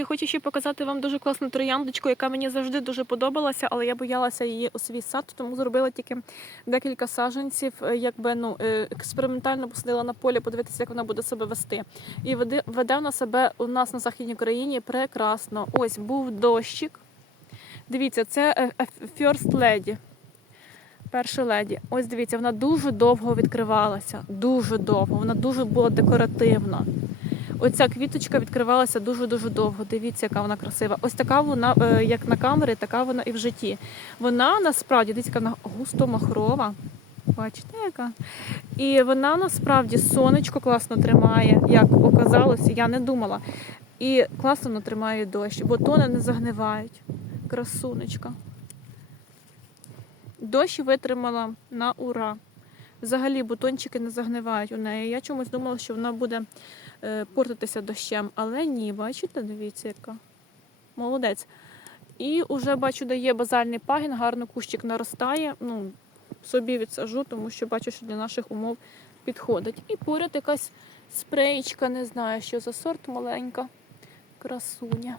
Друзі, хочу ще показати вам дуже класну трояндочку, яка мені завжди дуже подобалася, але я боялася її у свій сад, тому зробила тільки декілька саджанців, е, якби ну е, експериментально посадила на полі, подивитися, як вона буде себе вести. І веде, веде вона себе у нас на західній Україні прекрасно. Ось був дощик. Дивіться, це е, First Lady. Перша леді. Ось дивіться, вона дуже довго відкривалася. Дуже довго. Вона дуже була декоративна. Оця квіточка відкривалася дуже-дуже довго. Дивіться, яка вона красива. Ось така вона, е, як на камері, така вона і в житті. Вона насправді, дивіться, вона густо махрова. Бачите, яка? І вона насправді сонечко класно тримає, як оказалося, я не думала. І класно вона тримає дощ, бо тони не загнивають. Красунечка. Дощ витримала на ура. Взагалі бутончики не загнивають у неї. Я чомусь думала, що вона буде е, портитися дощем, але ні, бачите, дивіться, яка. Молодець. І вже бачу, дає базальний пагін, гарно кущик наростає. Ну, собі відсажу, тому що бачу, що для наших умов підходить. І поряд якась спреєчка, не знаю, що за сорт маленька. Красуня.